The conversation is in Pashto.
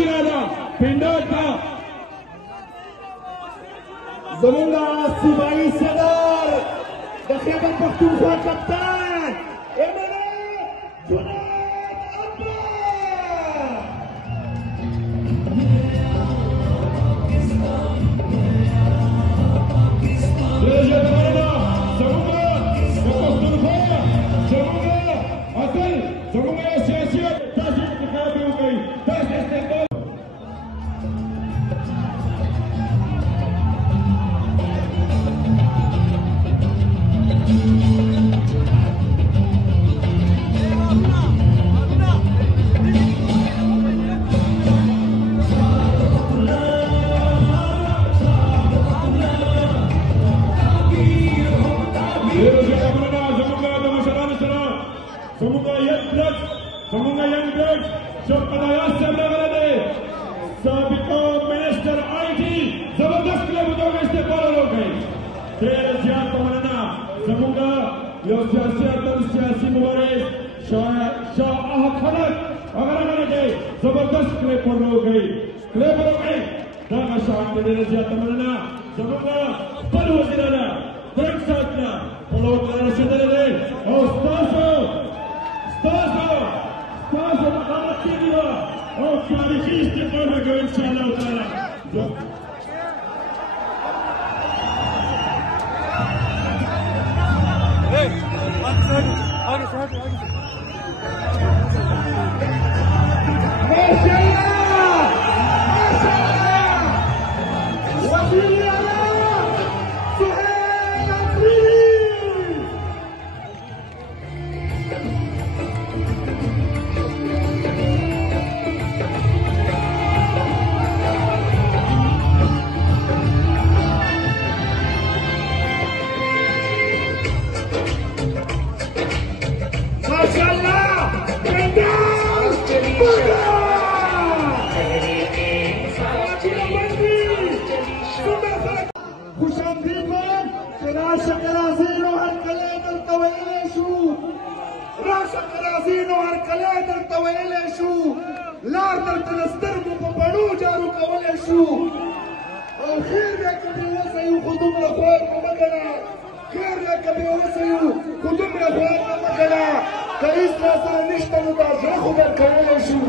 شرادا پندار تا زمونږه صوبایي صدر د خیبر پښتونخوا کپتان Semoga yang blood Syurqadaya Sablagalade Sabiko Minister IT Zabardast Kilometer में इस्तेमाल हो गई तेरे ज़ियाद तमन्ना Semoga yang सियासी मुबारक शाह खलक अगर जबरदस्त क्लेपर हो गई दागा शाह तेरे ज़ियाद तमन्ना Semoga पर हो जिला ब्रेक साथना फॉलो करने से दे और Stars of Al-Qaeda और तारीखी इस्तेमाल होगा इंशाअल्लाह ताला لار درته سترګو په بڼو جارو کولی شو او خیر دی که بې وسه یو خو دومره خوار مو مه ګڼه خیر دی که بې وسه یو خو دومره خوار مو مه ګڼه که هېڅ راسره نشته نو دا زړه خو درکولی شو